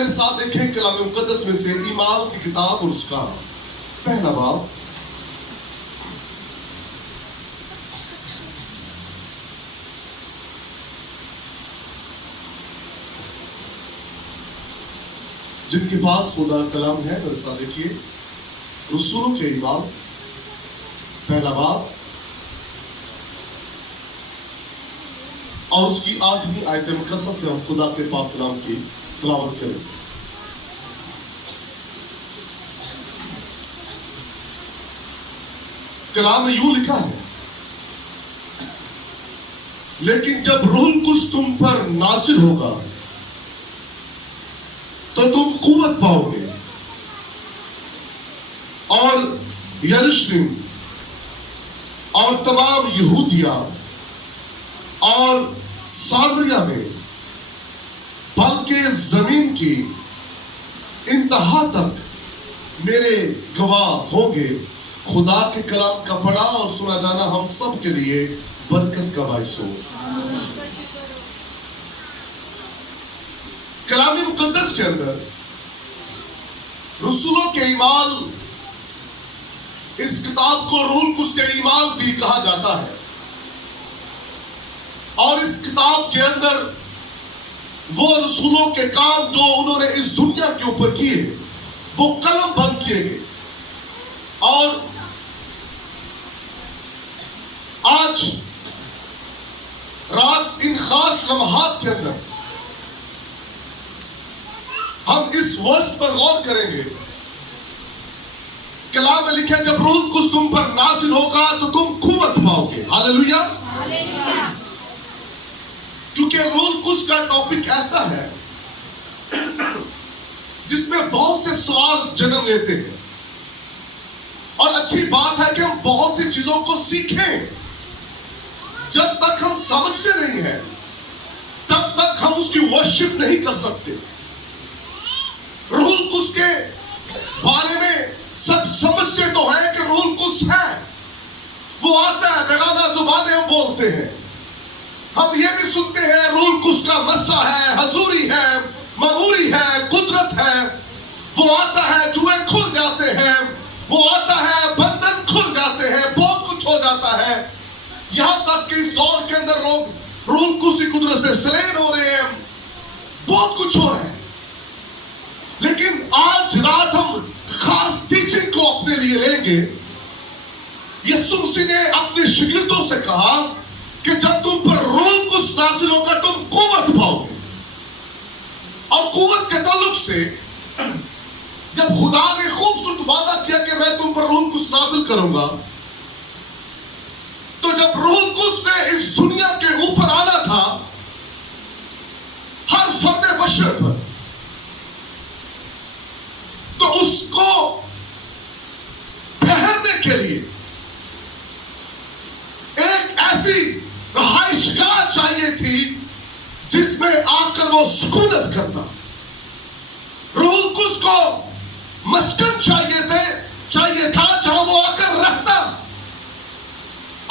मेरे साथ देखें कलाम मुकद्दस में से ईमान की किताब और उसका पहला बाब। जिनके पास खुदा कलाम है मेरे साथ देखिए रसूलों के ईमान पहला बाब और उसकी 8वीं आयत मुकद्दस से हम खुदा के पाक कलाम की तिलावत करें। कलाम में यूं लिखा है, लेकिन जब रूह कुछ तुम पर नाज़िल होगा तो तुम कुव्वत पाओगे और यरूशलेम और तमाम यहूदिया और सामरिया में बल्कि जमीन की इंतहा तक मेरे गवाह होंगे। खुदा के कलाम का पढ़ा और सुना जाना हम सब के लिए बरकत का बाइस हो। कलाम मुकद्दस के अंदर रसूलों के ईमान, इस किताब को रूह कुछ के ईमान भी कहा जाता है और इस किताब के अंदर वो रसूलों के काम जो उन्होंने इस दुनिया के ऊपर किए वो कलम बंद किए गए। और आज रात इन खास लम्हात के अंदर हम इस वर्ष पर गौर करेंगे। कलाम में लिखा है, जब रूह कुछ तुम पर नाज़िल होगा तो तुम कुव्वत पाओगे। हालेलुया। क्योंकि रूह कुछ का टॉपिक ऐसा है जिसमें बहुत से सवाल जन्म लेते हैं और अच्छी बात है कि हम बहुत सी चीजों को सीखें। जब तक हम समझते नहीं हैं तब तक हम उसकी वर्शिप नहीं कर सकते। रूह कुछ के बारे में सब समझते तो है कि रूह कुछ है, वो आता है, बेगाना जुबानें हम बोलते हैं। हम ये भी सुनते हैं रूह कुछ का मस्सा है, हजूरी है, मामूली है, कुदरत है। वो आता है, जुए खुल जाते हैं, वो आता है, बंधन खुल जाते हैं, बहुत कुछ हो जाता है। यहां तक कि इस दौर के अंदर लोग रूह कुछ की कुदरत से स्लेन हो रहे हैं, बहुत कुछ हो रहा है। लेकिन आज रात हम खास टीचिंग को अपने लिए लेंगे। यीशु मसीह ने अपने शागिर्दों से कहा कि जब तुम पर रूह कुछ नाज़िल होगा तुम कुव्वत पाओगे। और कुव्वत के ताल्लुक से जब खुदा ने खूबसूरत वादा किया कि मैं तुम पर रूह कुछ नाज़िल करूंगा, तो जब रूह कुछ ने इस दुनिया के ऊपर आना था हर फर्द बशर पर, तो उसको ठहरने के लिए एक ऐसी रहाइशगाह चाहिए थी जिसमें आकर वो सुकूनत करता। रूह कुछ को मस्कन चाहिए था जहां वो आकर रहता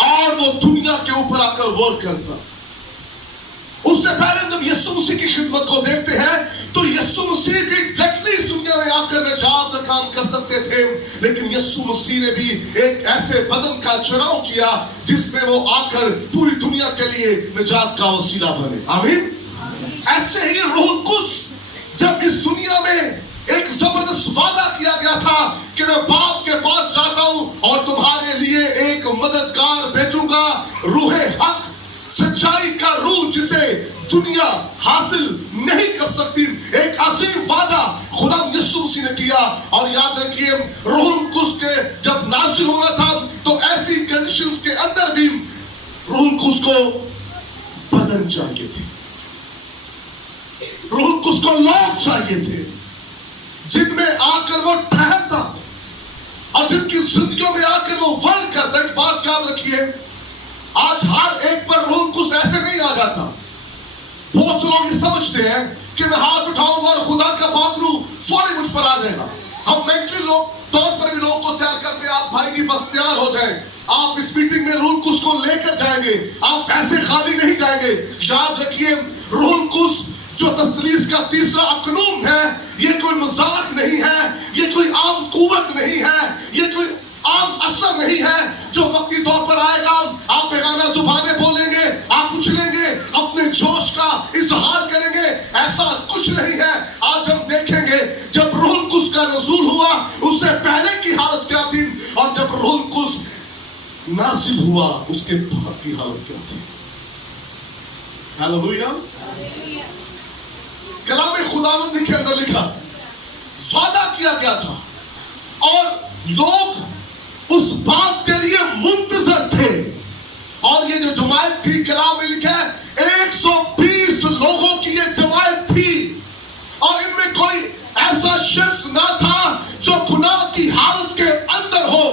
और वो दुनिया के ऊपर आकर वर्क करता। उससे पहले जब यीशु मसीह की खिदमत को देखते हैं तो यीशु मसीह भी डायरेक्टली इस दुनिया में आकर निजात का काम कर सकते थे, लेकिन यीशु मसीह ने भी एक ऐसे बदन का चुनाव किया जिसमें वो आकर पूरी दुनिया के लिए निजात का वसीला बने। आमीन। ऐसे ही रूह कुछ जब इस दुनिया में एक जबरदस्त वादा किया गया था कि मैं बाप के पास जाता हूं और तुम्हारे लिए एक मददगार भेजूंगा, रूहे हक, सच्चाई का रूह जिसे दुनिया हासिल नहीं कर सकती। एक अजीम वादा खुदा यीशु मसीह ने किया। और याद रखिए रूह कुछ के जब नाज़िल होना था तो ऐसी कंडीशंस के अंदर भी रूह कुछ को बदन चाहिए थे, रूह कुछ को लोग चाहिए थे जिनमें आकर वो ठहरता और जिनकी जिंदगियों में आकर वो वर्क करता। एक बात याद रखिए, आज हर एक पर रूह कुछ ऐसे नहीं आ जाता। बहुत से लोग ये समझते हैं कि मैं हाथ उठाऊंगा और खुदा का पाकरू फौरी मुझ पर आ जाएगा। हम मेंटली लोग तौर पर भी लोगों को तैयार करते हैं, आप भाई की बस तैयार हो जाए, आप इस मीटिंग में रूह कुछ को लेकर जाएंगे, आप पैसे खाली नहीं जाएंगे। याद रखिए रूह कुछ जो तस्लीस का तीसरा अकनून है, ये कोई मजाक नहीं है, ये कोई आम कुव्वत नहीं है, ये कोई आम असर नहीं है जो वक्ती तौर पर आएगा। आप बेगाना जुबानें बोलेंगे, आप उछलेंगे, अपने जोश का इजहार करेंगे, ऐसा कुछ नहीं है। आज हम देखेंगे जब रूहुल कुद्स का नज़ूल हुआ, उससे पहले की हालत क्या थी, और जब रूहुल कुद्स नाज़िल हुआ उसके बाद की हालत क्या थी। हालेलुया। कलाम खुदावंद के अंदर लिखा, वादा किया गया था और लोग उस बात के लिए मुंतजर थे। और ये जो जमात थी, कलाम में लिखा है 120 लोगों की ये जमात थी, और इनमें कोई ऐसा शख्स ना था जो गुनाह की हालत के अंदर हो।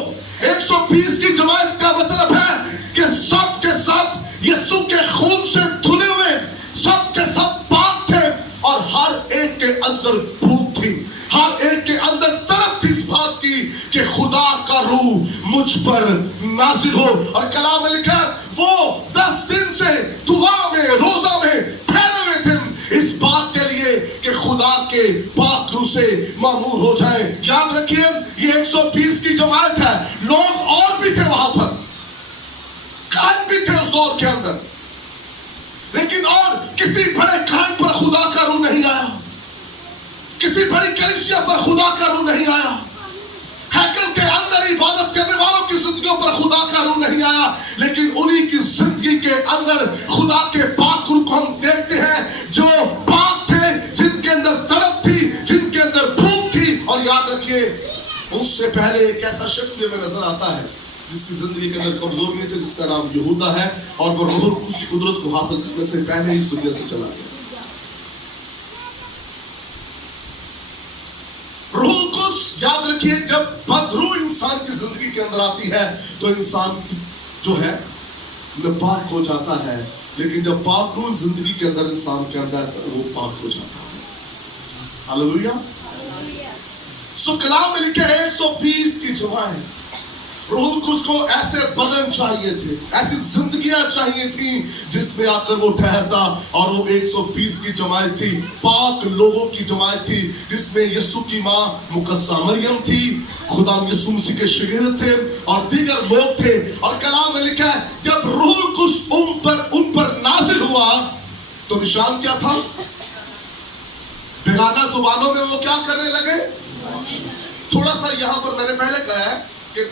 120 की जमात का मतलब है कि सब के सब यीशु के खून से धुले हुए, सब के सब पाक थे, और हर एक के अंदर भूख थी, हर एक के अंदर तड़प थी इस बात की कि खुदा का रूह मुझ पर नाजिल हो। और कलाम में लिखा, वो 10 दिन से दुआ में, रोजा में ठहरे हुए थे इस बात के लिए कि खुदा के पाक रूह से मामूर हो जाए। याद रखिए, ये 120 की जमात है, लोग और भी थे वहां पर, कायम भी थे उस दौर के अंदर, लेकिन और किसी बड़े कायम पर खुदा का रूह नहीं आया, किसी बड़ी कलीसिया पर खुदा का रूह नहीं आया, हैकल के अंदर इबादत करने वालों की जिंदगियों पर खुदा का रूह नहीं आया, लेकिन उन्हीं की जिंदगी के अंदर खुदा के पाक रूह को हम देखते हैं, जो पाक थे, जिनके अंदर तड़प थी, जिनके अंदर भूख थी। और याद रखिए, उससे पहले एक ऐसा शख्स भी हमें नजर आता है जिसकी जिंदगी के अंदर कमजोरी थी, जिसका नाम यहूदा है, और वो रूहुल कुद्स की कुदरत को हासिल करने से पहले ही इस दुनिया से चला गया। रूहुल कुद्स, याद रखिए, जब बदरू इंसान की जिंदगी के अंदर आती है तो इंसान जो है नापाक हो जाता है, लेकिन जब पाक रूह जिंदगी के अंदर इंसान के अंदर, वो पाक हो जाता है। हालेलुया। सो कलाम में लिखे 120 की जमात, रूहुल कुद्स को ऐसे बदन चाहिए थे, ऐसी जिंदगियां चाहिए थी जिसमें आकर वो ठहरता, और वो 120 की जमात थी, पाक लोगों की जमात थी, जिसमें यीशु की माँ मुकद्दसा मरियम थी, खुदा यीशु मसीह के शागिर्द थे, और दीगर लोग थे। और कलाम में लिखा है, जब रूहुल कुद्स उन पर नाजिल हुआ तो निशान क्या था? बेगाना जुबानों में वो क्या करने लगे? थोड़ा सा यहां पर मैंने पहले कहा है कि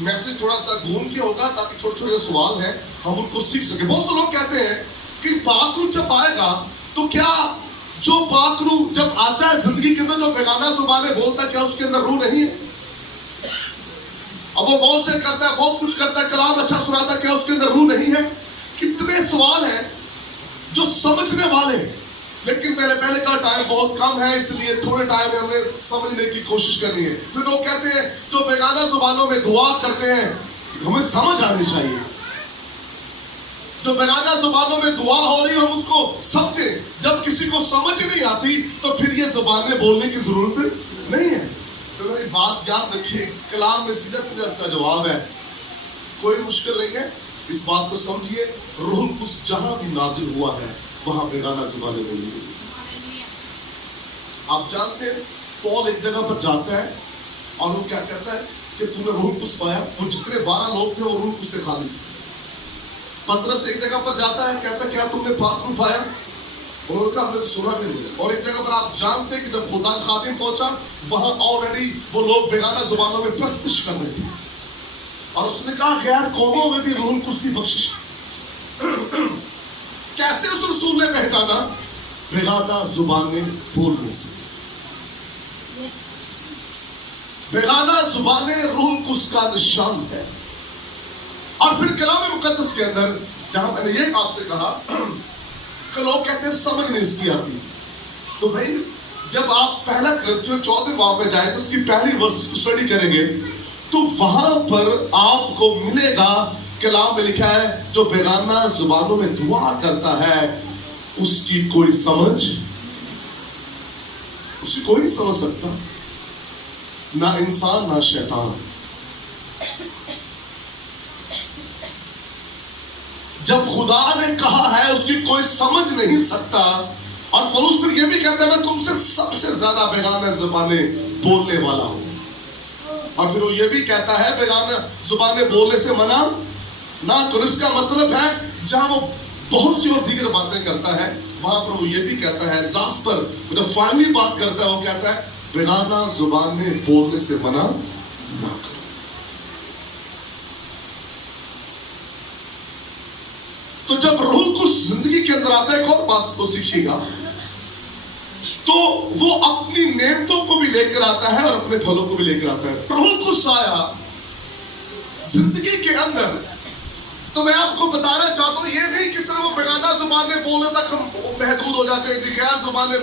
मैसेज थोड़ा सा घूम के होगा, ताकि छोटे छोटे सवाल हैं हम उनको सीख सके। बहुत से लोग कहते हैं कि पाक रूह जब आएगा तो क्या जो पाक रूह जब आता है जिंदगी के अंदर, जो बेगाना जुबानें बोलता है, क्या उसके अंदर रूह नहीं है? अब वो बहुत से करता है, बहुत कुछ करता है, कलाम अच्छा सुनाता है, क्या उसके अंदर रूह नहीं है? कितने सवाल हैं जो समझने वाले, लेकिन मैंने पहले कहा टाइम बहुत कम है, इसलिए थोड़े टाइम में हमें समझने की कोशिश करनी है। फिर लोग कहते हैं जो बेगाना जुबानों में दुआ करते हैं, हमें समझ आनी चाहिए, जो बेगाना जुबानों में दुआ हो रही है हम उसको समझें। जब किसी को समझ नहीं आती तो फिर ये जुबानें बोलने की जरूरत नहीं है। तो मेरी बात याद रखिए, कलाम में सीधा सीधा इसका जवाब है, कोई मुश्किल नहीं है, इस बात को समझिए। रूहुल कुद्स जहां भी नाजिल हुआ है वहां बेगाना जुबानें बोली गई। आप जानते हैं, पौल एक जगह पर जाता है और वो क्या कहता है कि तूने रूहुल कुद्स पाया। वो जितने 12 लोग थे वो रूहुल कुद्स से खाली थे। पतरस एक जगह पर जाता है, कहता है क्या तुमने पाक रूह पाया? उन्होंने कहा हमने तो सुना भी नहीं। और एक जगह पर आप जानते हैं कि जब खुदा खादिम पहुंचा, वहां ऑलरेडी वो लोग बेगाना जुबानों में प्रस्तुत कर रहे थे, और उसने कहा गैर कौमों में भी रूहुल कुद्स की बख्शिश। कैसे उस रसूल ने पहचाना? बेगाना जुबानें बोलने से। बेगाना जुबानें रूहुल कुद्स का निशान है। और फिर कलाम मुकद्दस के अंदर जहां मैंने ये आपसे कहा कि लोग कहते हैं समझ नहीं इसकी आती, तो भाई जब आप पहला करंथियों 14 बाब में जाए तो उसकी पहली वर्सेस को स्टडी करेंगे तो वहां पर आपको मिलेगा, कलाम में लिखा है, जो बेगाना जुबानों में दुआ करता है उसकी कोई समझ, उसे कोई नहीं समझ सकता, ना इंसान ना शैतान। जब खुदा ने कहा है उसकी कोई समझ नहीं सकता, और पौलुस फिर ये भी कहता है मैं तुमसे सबसे ज्यादा बेगाना जुबानें बोलने वाला हूं। और फिर वो ये भी कहता है बेगाना जुबानें बोलने से मना ना करो। इसका मतलब है जहां वो बहुत सी और दीगर बातें करता है वहां पर वो ये भी कहता है, लास्ट पर जब फाइनली बात करता है वो कहता है बेगाना जुबानें बोलने से मना ना करो। तो जब रूह कुछ जिंदगी के अंदर आता है, एक और बात को सीखिएगा, तो वो अपनी नेमतों को भी लेकर आता है और अपने फलों को भी लेकर आता है। रूह कुछ आया जिंदगी के अंदर, तो मैं आपको बताना चाहता हूं ये नहीं कि सिर्फ वो बेगाना जुबानें बोलने तक हम महदूद हो जाते हैं कि गैर जुबानें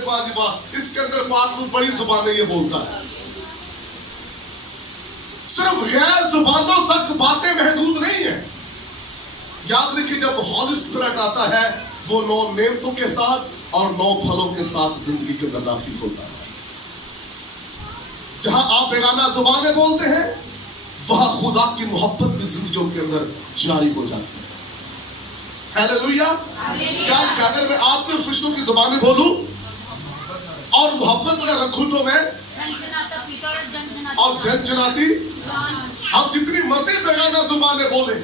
इसके अंदर पाक रूह बड़ी जुबानें ये बोलता है। सिर्फ गैर जुबानों तक बातें महदूद नहीं है। याद रखिए जब हॉली स्पिरिट आता है वो 9 नेमतों के साथ और 9 फलों के साथ जिंदगी के अंदर दाखिल होता है। जहां आप बेगाना जुबानें बोलते हैं वहां खुदा की मोहब्बत भी जिंदगियों के अंदर जारी हो जाती है। हालेलुया। क्या अगर मैं आपके फरिश्तों की जुबानें बोलूं और मोहब्बत में रखूं तो मैं और झंझनाती, हम जितनी मर्जी बेगाना जुबानें बोले,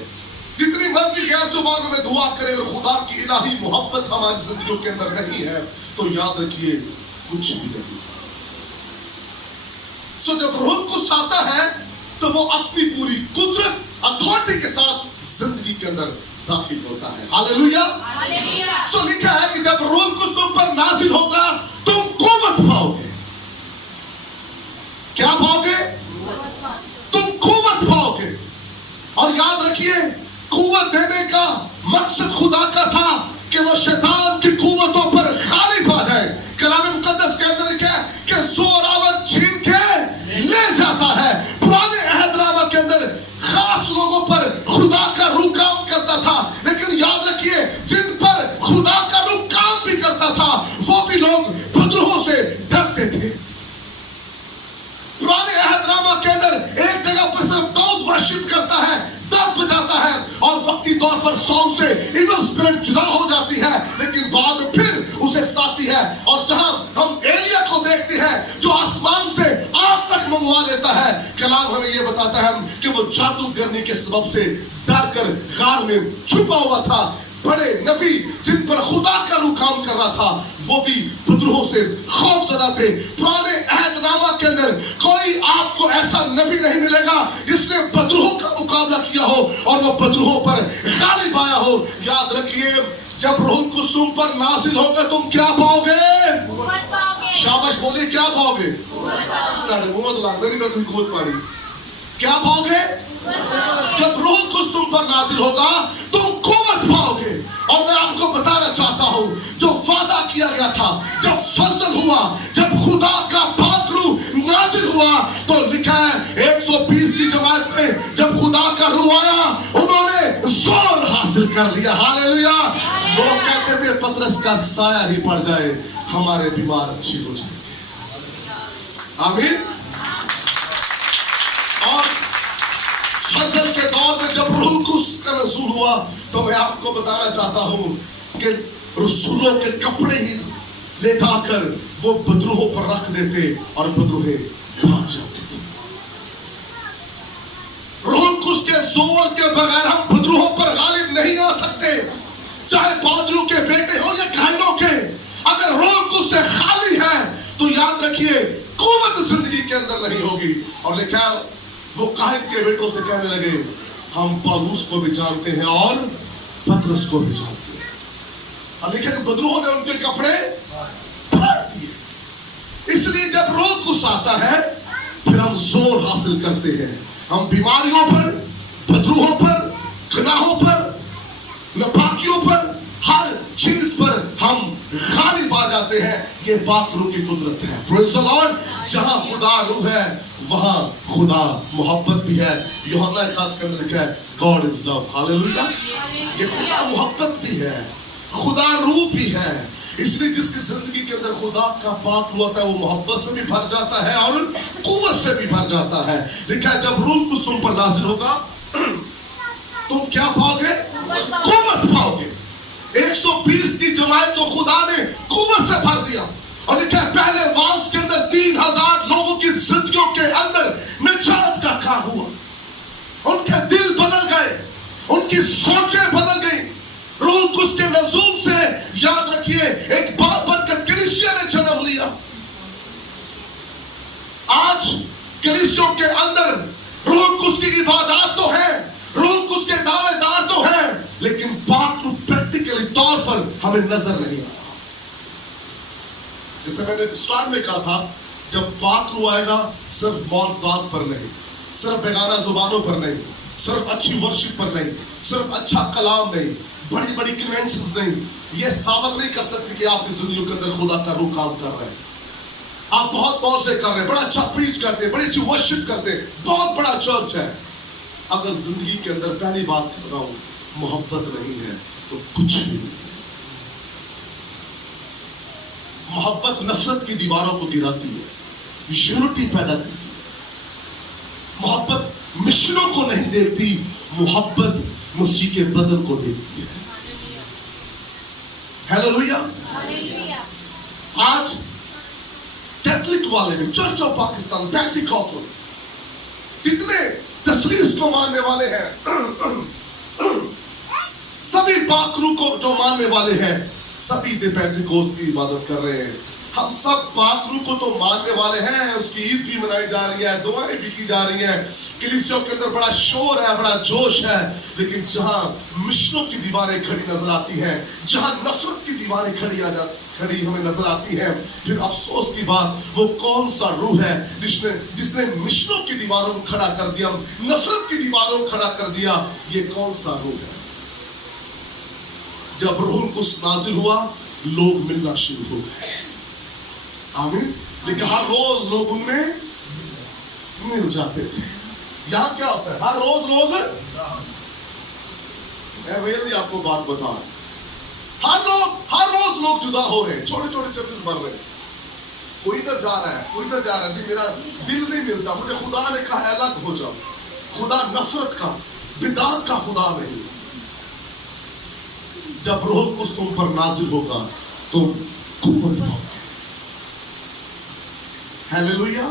जितनी मर्जी गैर जुबानों में दुआ करें और खुदा की इलाही मोहब्बत हमारी जिंदगियों के अंदर नहीं है तो याद रखिए कुछ भी नहीं। सो जब रूह कुछ आता है तो वो अपनी पूरी कुदरत अथॉरिटी के साथ जिंदगी के अंदर दाखिल होता है। हालेलुया। सो लिखा है कि जब रूह कुछ तुम पर नाजिल होगा तुम कुव्वत पाओगे। क्या पाओगे? तुम कुव्वत पाओगे। और याद रखिए कुव्वत देने का मकसद खुदा का था कि वो शैतान की कुव्वतों पर गालिब आ जाए। कलाम मुकद्दस के अंदर लिखा है कि जोरावर छीन के ले जाता है। पुराने अहदनामा के अंदर खास लोगों पर खुदा का रूह काम करता था, लेकिन याद रखिए जिन पर खुदा का रूह काम भी करता था वो भी लोग बदरूहों से डरते थे। पुराने अहदनामा के अंदर एक जगह पर सिर्फ दाऊद वर्शिप करता है, दर्द बजाता है और वक्ती तौर पर साउंड से इविल स्पिरिट जुदा हो जाती है, लेकिन बाद में फिर उसे सताती है। और जहां हम एलिया को देखते हैं जो आसमान से आग तक मंगवा लेता है, कलाम हमें यह बताता है कि वो जादूगरनी के सबब से डर कर गार में छुपा हुआ था। बड़े नबी जिन पर खुदा का रूह काम कर रहा था वो भी बदरूहों से खौफजदा थे। पुराने अहदनामा के अंदर कोई आपको ऐसा नबी नहीं मिलेगा जिसने बदरूहों का मुकाबला किया हो और वो बदरूहों पर गालिब आया हो। याद रखिए जब रूह कुछ तुम पर नाजिल होगा तुम क्या पाओगे? शाबाश बोलिए, क्या पाओगे? क्या पाओगे? जब रूह कुछ तुम पर नाजिल होगा तुम कुव्वत पाओगे। और मैं आपको बताना चाहता हूं जो वादा किया गया था, जब फजल हुआ, जब खुदा का पाक रूह नाजिल हुआ तो लिखा है 120 की जमात में जब खुदा का रूह आया उन्होंने जोर हासिल कर लिया। हालेलुया। लोग कहते थे पतरस का साया ही पड़ जाए हमारे बीमार अच्छी हो जाए। आमीन। और फजल के दौर में जब रूह कुछ का रसूल हुआ तो मैं आपको बताना चाहता हूं कि रसूलों के कपड़े ही ले जाकर वो बदरूहों पर रख देते और बदरूहे भाग जाते। रूह कुछ के जोर के बगैर हम बदरूहों पर गालिब नहीं आ सकते, चाहे पादरियों के बेटे हो या काहिनों के। अगर रूह कुछ से खाली है तो याद रखिए कुव्वत जिंदगी के अंदर नहीं होगी। और लिखा वो काहिन के बेटों से कहने लगे हम पौलुस को भी जानते हैं और पतरस को भी जानते हैं। और लिखा कि बदरूहों ने उनके कपड़े फाड़ दिए। इसलिए जब रूह कुछ आता है फिर हम जोर हासिल करते हैं। हम बीमारियों पर, बदरूहों पर, गुनाहों पर, नापाकियों पर, हर चीज पर हम गालिब आ जाते हैं। ये पाक रूह की कुदरत है। Praise the Lord. जहां खुदा रूह है वहां खुदा मोहब्बत भी है। यूहन्ना के अंदर लिखा है गॉड इज लव। हालेलुया। ये खुदा मोहब्बत भी है, खुदा रूह भी है। इसलिए जिसकी जिंदगी के अंदर खुदा का पाक रूह होता है वो मोहब्बत से भी भर जाता है और कुव्वत से भी भर जाता है। लिखा है जब रूह कुछ तुम पर नाजिल होगा तुम क्या पाओगे? कुव्वत पाओगे। 120 की जमात को खुदा ने कुव्वत से भर दिया और लिखा है पहले वास के अंदर 3000 लोगों की जिंदगियों के अंदर निजात का काम हुआ। उनके दिल बदल गए, उनकी सोचें बदल गई। रूह कुछ के नजूम से याद रखिए एक बाबरकत कलीसिया ने जन्म लिया। आज कलीसियों के अंदर रूह कुछ की इबादत तो है, रूह कुछ के दावेदार तो है, लेकिन पाक रूह प्रैक्टिकली तौर पर हमें नजर नहीं आ रहा। जैसे मैंने स्टार्ट में कहा था, जब पाक रूह आएगा सिर्फ मौजूद पर नहीं, सिर्फ बेगाना जुबानों पर नहीं, सिर्फ अच्छी वर्शिप पर नहीं, सिर्फ अच्छा कलाम नहीं, बड़ी बड़ी कन्वेंशंस नहीं, ये साबित नहीं कर सकती कि आपकी जिंदगी के अंदर खुदा का रूह काम कर रहा है। आप बहुत मौजे कर रहे हैं, बड़ा अच्छा प्रीच करते हैं, बड़ी अच्छी वर्शिप करते हैं, बहुत बड़ा चर्च है, अगर जिंदगी के अंदर पहली बात कर रहा हूं मोहब्बत नहीं है तो कुछ भी नहीं। मोहब्बत नफरत की दीवारों को गिराती है, यूनिटी पैदा करती है। मोहब्बत मिशनों को नहीं देखती, मोहब्बत मसीह के बदन को देखती है। हालेलुया। आज कैथलिक वाले भी, चर्च ऑफ पाकिस्तान, पेंटिकॉस्टल, जितने तस्लीस को मानने वाले हैं, सभी पाकरू को जो मानने वाले हैं, सभी पेंटिकोस्ट की इबादत कर रहे हैं। हम सब पाकरू को तो मानने वाले हैं, उसकी ईद भी मनाई जा रही है, दुआएं भी की जा रही हैं, कलीसियों के अंदर बड़ा शोर है, बड़ा जोश है, लेकिन जहां मिशनों की दीवारें खड़ी नजर आती हैं, जहां नफरत की दीवारें खड़ी हमें नजर आती है, फिर अफसोस की बात, वो कौन सा रूह है जिसने मिशनों की दीवारों को खड़ा कर दिया, नफरत की दीवारों को खड़ा कर दिया? ये कौन सा रूह है? जब रूह कुछ नाजिल हुआ, लोग मिलना शुरू हो गए। आमीन। लेकिन हर रोज लोग उनमें मिल जाते थे। यहां क्या होता है? हर रोज लोग, मैं रियली आपको बात बता रहा हूं, हर रोज लोग जुदा हो रहे हैं, छोटे छोटे चर्चेस बन रहे हैं। कोई इधर जा रहा है, कोई इधर जा रहा है, मेरा दिल नहीं मिलता, मुझे खुदा ने कहा अलग हो जाओ। खुदा नफरत का, बिदात का खुदा नहीं। जब रूह कुछ तुम पर नाजिल होगा तुम कुव्वत पाओगे। हालेलुया।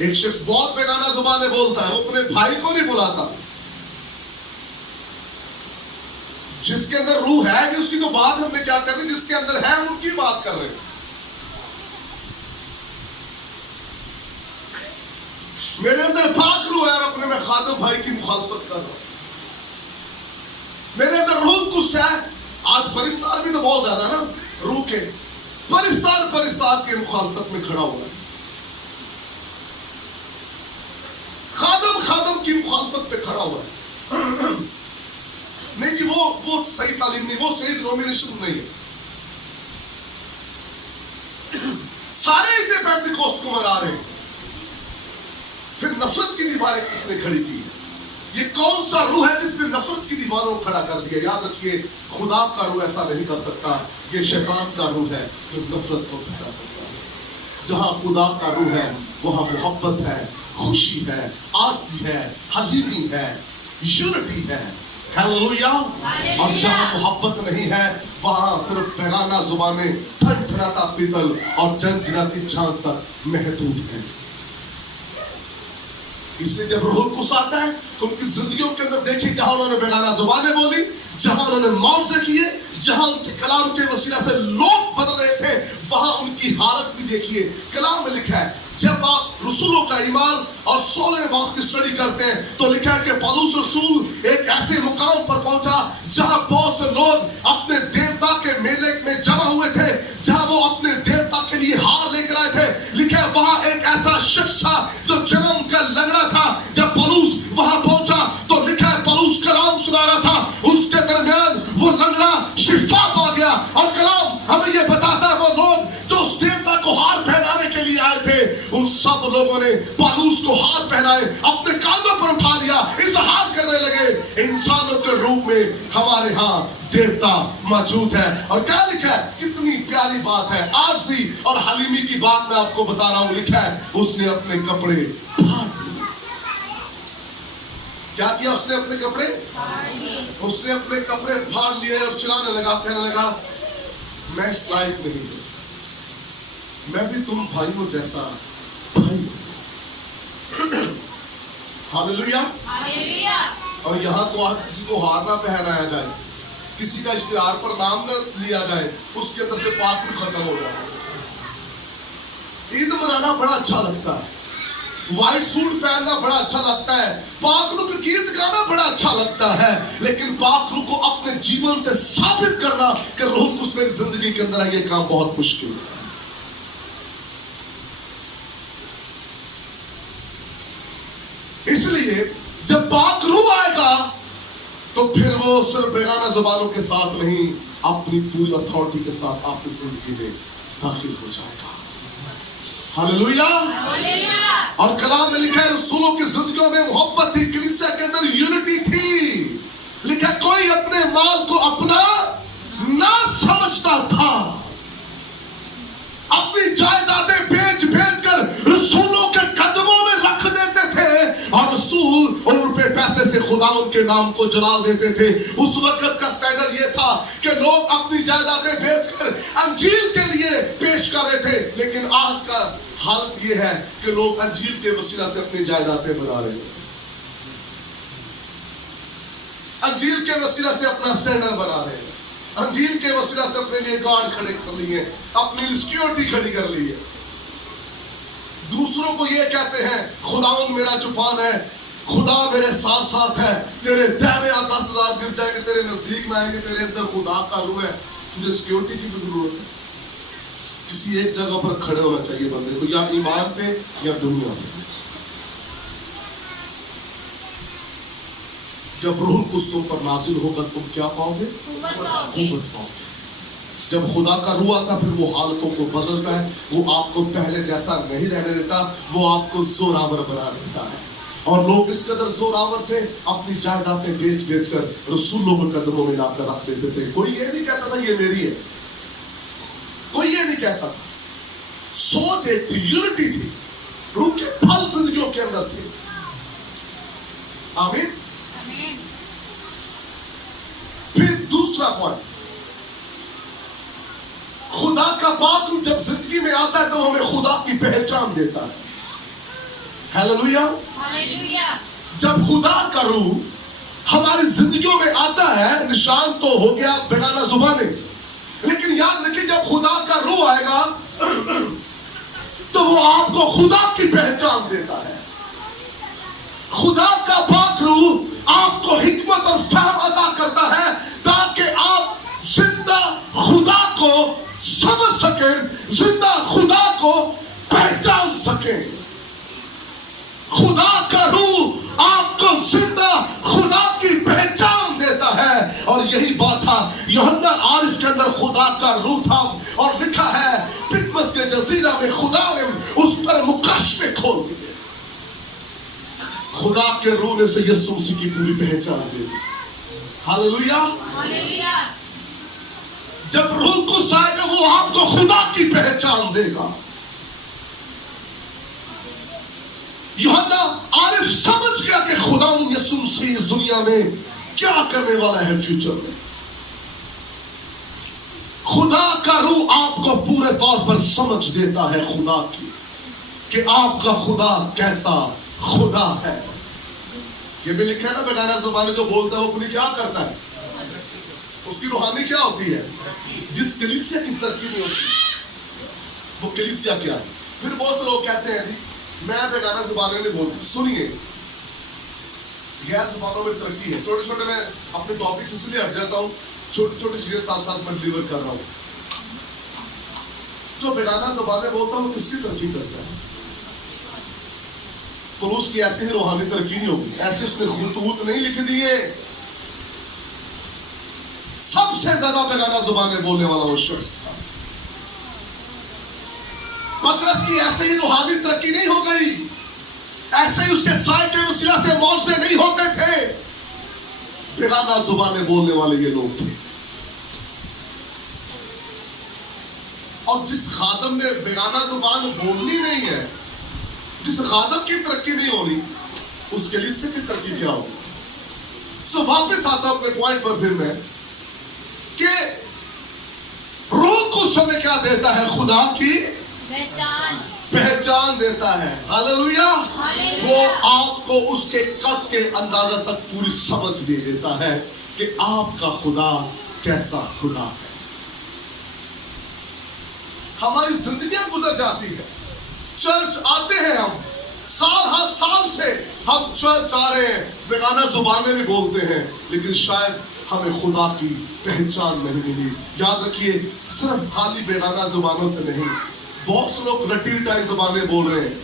एक शख्स बहुत बेगाना जुबान में बोलता है, वो अपने भाई को नहीं बुलाता। जिसके अंदर रूह है कि उसकी तो बात हमने क्या करनी, जिसके अंदर है उनकी बात कर रहे हैं। मेरे अंदर पाक रूह है और अपने में खादम भाई की मुखालफत कर रहा हूं। मेरे अंदर रूह कुछ है। आज परिस्तार भी तो बहुत ज्यादा ना रूह के, परिस्तार के मुखालफत में खड़ा हुआ है। खादम की मुखालफत पे खड़ा हुआ है। नहीं जी, वो सही तालीम नहीं, वो सही डिनोमिनेशन नहीं है। सारे इतने पेंटिकोस्ट को मना रहे हैं, फिर नफरत की दीवारें किसने खड़ी की? ये कौन सा रूह है जिसने नफरत की दीवारों को खड़ा कर दिया? याद रखिए, खुदा का रूह ऐसा नहीं कर सकता, ये शैतान का रूह है जो नफरत को खड़ा करता है। जहां खुदा का रूह है वहां मोहब्बत है, खुशी है, आजी है, हलीमी है, यूनिटी है। हालेलुया। और जहां मोहब्बत नहीं है वहां सिर्फ बेगाना जुबानें, ठनठनाता पीतल और जनगिराती चांद तक महदूद है। इसलिए जब रूह कुछ आता है तो उनकी जिंदगियों के अंदर देखिए, जहां उन्होंने बेगाना जुबानें बोली, जहां उन्होंने मौजे किए, जहां उनके कलाम के वसीला से लोग बदल रहे थे, वहां उनकी हालत भी देखिए। कलाम में लिखा है, जब आप रसूलों का ईमान और 16वें बाब की स्टडी करते हैं तो लिखा है कि पौलुस रसूल एक ऐसे मुकाम पर पहुंचा जहां बहुत से लोग अपने देवता के मेले में जमा हुए थे, जहां वो अपने देवता के लिए हार लेकर आए थे। लिखा है वहां एक ऐसा शख्स था जो जन्म का लंगड़ा था। जब पौलुस वहां पहुंचा तो लिखा है पौलुस कलाम सुना रहा था, उसके दरमियान वो लंगड़ा शिफा पा गया। और कलाम हमें ये बताता है वो लोग जो उस देवता को हार पहनाने के लिए आए थे, उन सब लोगों ने पौलुस को हार पहनाए, अपने कांधों पर उठा लिया, इज़हार करने लगे इंसानों के रूप में हमारे यहाँ देवता मौजूद है। और क्या लिखा है? कितनी प्यारी बात है, आरसी और हलीमी की बात मैं आपको बता रहा हूं। लिखा है उसने अपने कपड़े फाड़ दिए। کیا کیا اس نے اپنے کپڑے پھاڑ لیے اور چلانے لگا, کہنے لگا میں اس لائق نہیں ہوں, میں بھی تم بھائیوں جیسا بھائی ہوں. ہاللیلویا. اور یہاں تو آج کسی کو ہار نہ پہنایا جائے, کسی کا اشتہار پر نام نہ لیا جائے, اس کے اندر سے پاک بھی ختم ہو جائے. عید منانا بڑا اچھا لگتا ہے, وائٹ سوٹ پہننا بڑا اچھا لگتا ہے, پاک روح کے گیت گانا بڑا اچھا لگتا ہے, لیکن پاک روح کو اپنے جیون سے ثابت کرنا کہ روح قدس میری زندگی کے اندر ہے, یہ کام بہت مشکل ہے. اس لیے جب پاک روح آئے گا تو پھر وہ صرف بیگانہ زبانوں کے ساتھ نہیں, اپنی پوری اتھارٹی کے ساتھ آپ کی زندگی میں داخل ہو جائے گا. ہاللیلویا. اور کلام میں لکھا ہے رسولوں کی زندگیوں میں محبت تھی, کلیسیا کے اندر یونٹی تھی. لکھا کوئی اپنے مال کو اپنا نہ سمجھتا تھا, اپنی جائیدادیں بیچ کر رسولوں کے قدموں میں رکھ دیتے تھے, اور رسول ان پہ پیسے سے خدا ان کے نام کو جلا دیتے تھے. اس وقت کا سٹینڈرڈ یہ تھا کہ لوگ اپنی جائیدادیں بیچ کر انجیل کے لیے پیش کر رہے تھے, لیکن آج کا حالت یہ ہے کہ لوگ انجیل کے وسیلہ سے اپنی جائیدادیں بنا رہے ہیں, انجیل کے وسیلہ سے اپنا سٹینڈرڈ بنا رہے ہیں, انجیل کے وسیلہ سے اپنے لیے گارڈ کھڑے کر لیے, اپنی سیکیورٹی کھڑی کر لی ہے. دوسروں کو یہ کہتے ہیں خداوند میرا چوپان ہے, خدا میرے ساتھ ساتھ ہے, تیرے دائیں 10,000 گر جائیں گے, تیرے نزدیک میں آئیں گے, تیرے اندر خدا کا روح ہے. تجھے سیکیورٹی کی بھی ضرورت ہے. کسی ایک جگہ پر کھڑے ہونا چاہیے بندے کو, یا ایمان پہ یا دنیا پہ. جب روح القدس تم پر نازل ہوگا تم کیا پاؤ گے؟ قوت پاؤ گے. جب خدا کا روح آتا پھر وہ حالتوں کو بدلتا ہے, وہ آپ کو پہلے جیسا نہیں رہنے دیتا, وہ آپ کو زوراور بنا دیتا ہے. اور لوگ اس قدر زوراور تھے, اپنی جائیدادیں بیچ کر رسولوں کے قدموں میں لا کر رکھ دیتے تھے. کوئی یہ نہیں کہتا تھا یہ میری ہے, کوئی یہ نہیں کہتا تھا. سوچ ایک تھی, یونٹی تھی, روح کے پھل زندگیوں کے اندر تھے. آمین. پھر دوسرا پوائنٹ, خدا کا پاک روح جب زندگی میں آتا ہے تو ہمیں خدا کی پہچان دیتا ہے. ہاللیلویا. جب خدا کا روح ہماری زندگیوں میں آتا ہے, نشان تو ہو گیا بیگانہ زبانیں, لیکن یاد رکھیے جب خدا کا روح آئے گا تو وہ آپ کو خدا کی پہچان دیتا ہے. خدا کا پاک روح آپ کو حکمت اور فہم عطا کرتا ہے تاکہ آپ زندہ خدا کو سمجھ سکیں, زندہ خدا کو پہچان سکیں. خدا کا روح آپ کو زندہ خدا کی پہچان دیتا ہے. اور یہی بات تھا یوحنا عارف کے اندر خدا کا روح تھا, اور لکھا ہے پتمس کے جزیرہ میں خدا نے اس پر مکاشفے کھول دیے. خدا کے روح نے سے یسوع مسیح کی پوری پہچان دی. ہاللیلویا. جب روح القدس آئے گا وہ آپ کو خدا کی پہچان دے گا. یوحنا عارف سمجھ گیا کہ خدا یسوع مسیح اس دنیا میں کیا کرنے والا ہے فیوچر میں. خدا کا روح آپ کو پورے طور پر سمجھ دیتا ہے خدا کی, کہ آپ کا خدا کیسا خدا ہے. یہ بھی لکھا ہے نا بیگانہ زبانیں جو بولتا ہے وہ اپنی کیا کرتا ہے, اس کی روحانی کیا ہوتی ہے. جس کلیسیا کی ترقی نہیں ہوتی وہ کلیسیا کیا ہے. پھر بہت سے لوگ کہتے ہیں میں بیگانہ زبانیں نہیں بولتا. سنیے, غیر زبانوں میں ترقی ہے. چھوٹے چھوٹے میں اپنے ٹاپک سے اس لیے ہٹ جاتا ہوں, چھوٹی چھوٹی چیزیں ساتھ ساتھ میں ڈیلیور کر رہا ہوں. جو بیگانہ زبانیں بولتا ہے وہ کس کی ترقی کرتا ہے؟ تو اس کی ایسی ہی روحانی ترقی نہیں ہوگی. ایسے اس نے خطوط نہیں لکھ دیے. سب سے زیادہ بیگانہ زبانیں بولنے والا وہ شخص تھا. پترس کی ایسے ہی روحانی ترقی نہیں ہو گئی, ایسے ہی اس کے سائے کے وسیلہ سے معجزے نہیں ہوتے تھے. بیگانہ زبانیں بولنے والے یہ لوگ تھے. اور جس خادم نے بیگانہ زبان بولنی نہیں ہے, جس خادم کی ترقی نہیں ہو رہی, उसके लिए सेकंड तरकीब क्या होगी? सो वापस आता हूं अपने पॉइंट पर फिर मैं कि रूह को समय क्या देता है? खुदा की पहचान देता है। हालेलुया। वो आपको उसके कद के अंदाजा तक पूरी समझ दे देता है कि आपका खुदा कैसा खुदा है। हमारी जिंदगियां गुजर जाती है, चर्च आते हैं हम, साल हर साल से हम चर्च आ रहे हैं, बेगाना जुबान में भी बोलते हैं, लेकिन शायद हमें खुदा की पहचान नहीं मिली। याद रखिए, सिर्फ खाली बेगाना जुबानों से नहीं, बहुत से लोग रटी रटाई जुबानें बोल रहे हैं,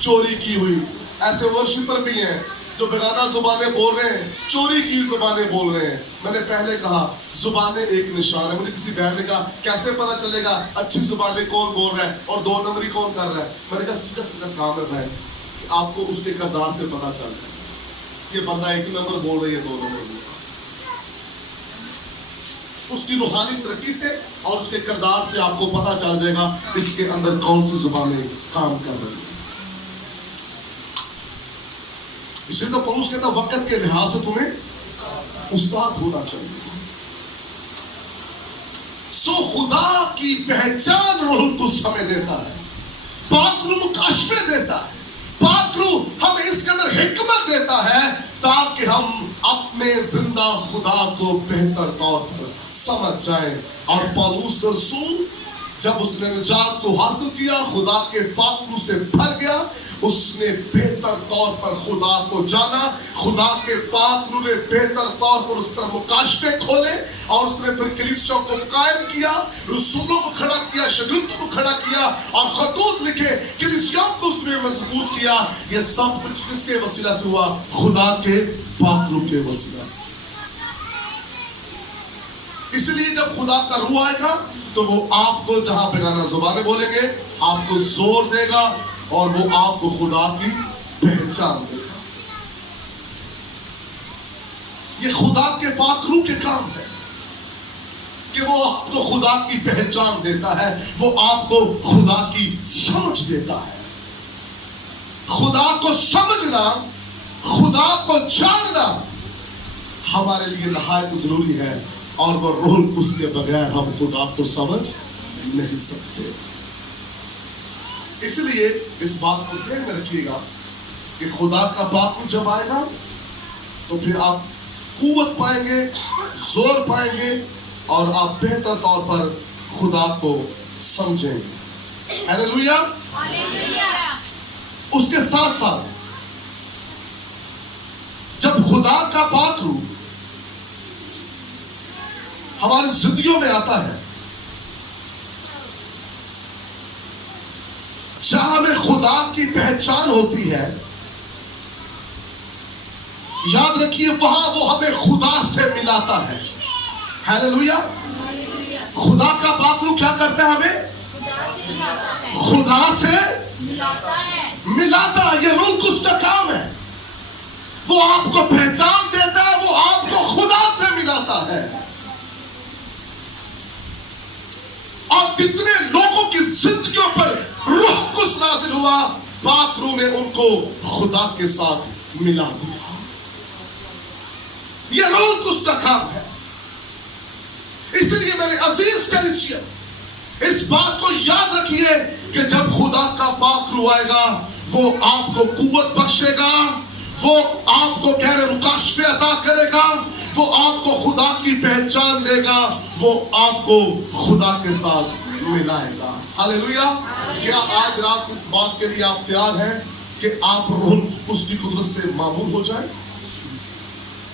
चोरी की हुई। ऐसे वर्शिपर भी हैं जो बेगाना जुबानें बोल रहे हैं, चोरी की जुबानें बोल रहे हैं। मैंने पहले कहा जुबानें एक निशान है। मुझे किसी बहन ने कहा कैसे पता चलेगा अच्छी जुबानें कौन बोल रहा है और 2 नंबरी कौन कर रहा है? मैंने कहा सीधा सीधा काम है भाई, आपको उसके किरदार से पता चल रहा है ये बंदा 1 नंबर बोल रही है, 2 नंबर बोल, उसकी रूहानी तरक्की से और उसके किरदार से आपको पता चल जाएगा इसके अंदर कौन सी जुबानें काम कर रही है। इसलिए तो पौलुस कहता वक्त के लिहाज से तुम्हें उस्ताद होना चाहिए। सो खुदा की पहचान रूह को समय देता है, पाक रूह मुकाशफे देता है, पाक रूह हमें इसके अंदर हिकमत देता है ताकि हम अपने जिंदा खुदा को बेहतर तौर पर समझ जाए। और पौलुस रसूल जब उसने निजात को हासिल किया, खुदा के पाक रूह से भर गया, उसने बेहतर तौर पर खुदा को जाना, खुदा के पाक रूह ने बेहतर तौर पर उस पर मुकाशफे खोले और उसने फिर कलीसिया को कायम किया, रसूलों को खड़ा किया, शगिर्दों को खड़ा किया और खतूत लिखे, कलीसिया को उसने मजबूत किया। ये सब कुछ किसके वसीला से हुआ? खुदा के पाक रूह के वसीला से। इसलिए जब खुदा का रूह आएगा तो वो आपको जहां बेगाना जुबानें बोलेंगे आपको जोर देगा और वो आपको खुदा की पहचान देगा। ये खुदा के पाक रूह के काम है कि वो आपको खुदा की पहचान देता है, वो आपको खुदा की समझ देता है। खुदा को समझना, खुदा को जानना हमारे लिए नहायत जरूरी है और वो रूह उसके बगैर हम खुदा को समझ नहीं सकते। इसलिए इस बात को ध्यान में रखिएगा कि खुदा का पाक रूह जब आएगा तो फिर आप कुव्वत पाएंगे, जोर पाएंगे और आप बेहतर तौर पर खुदा को समझेंगे। हालेलुया। उसके साथ साथ जब खुदा का पाक रूह हमारी जिंदगियों में आता है, जहां हमें खुदा की पहचान होती है, याद रखिए वहां वो हमें खुदा से मिलाता है। हालेलुया। खुदा का पाक रूह क्या करता है? हमें खुदा से मिलाता है। ये रूह उसका काम है, वो आपको पहचान देता है, वो आपको खुदा से मिलाता है। और जितने लोगों की जिंदगियों पर रूह कुछ नाज़िल हुआ, पाक रूह ने उनको खुदा के साथ मिला दिया। यह रूह कुछ का काम है। इसलिए मेरे अजीज कलीसिया, इस बात को याद रखिए कि जब खुदा का पाक रूह आएगा वो आपको कुव्वत बख्शेगा, वो आपको गहरे मुकाशफे अता करेगा, वो आपको खुदा की पहचान देगा, वो आपको खुदा के साथ मिलाएगा। हालेलुया। क्या आज रात इस बात के लिए आप तैयार हैं कि आप रूह उसकी कुदरत से मामूल हो जाए?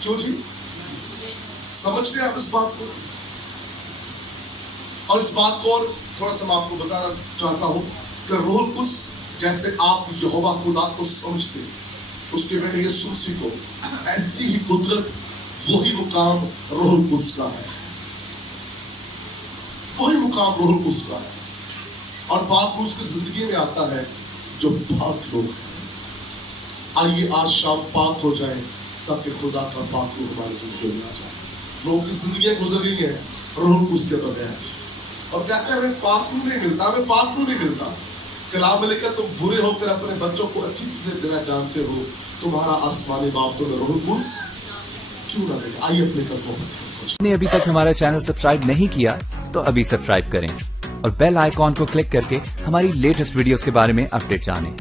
क्यों जी? समझते हैं आप इस बात को? और इस बात को और थोड़ा सा मैं आपको बताना चाहता हूं कि रूह कुछ जैसे आप यहोवा खुदा को समझते, उसके बेटे यीशु मसीह को, ऐसी ही कुदरत, वही मुकाम रूह कुद्स का है, वही मुकाम रूह कुद्स का है। और पाक रूह की जिंदगी में आता है जो पाक लोग हैं। आइए आज शाम पाक हो जाए ताकि खुदा का पाक रूह हमारी जिंदगी में आ जाए। लोगों की जिंदगी गुजर रही है रूह कुद्स के बगैर और कहते हैं हमें पाक रूह नहीं मिलता, हमें पाक रूह नहीं मिलता। कलाम में लिखा तुम बुरे होकर अपने बच्चों को अच्छी चीजें देना जानते हो, तुम्हारा आसमानी बाप तुम्हें रोह खुश क्यों ना देगा। आइए अपने कदमों पर। ने अभी तक हमारा चैनल सब्सक्राइब नहीं किया तो अभी सब्सक्राइब करें और बेल आइकॉन को क्लिक करके हमारी लेटेस्ट वीडियोस के बारे में अपडेट जानें।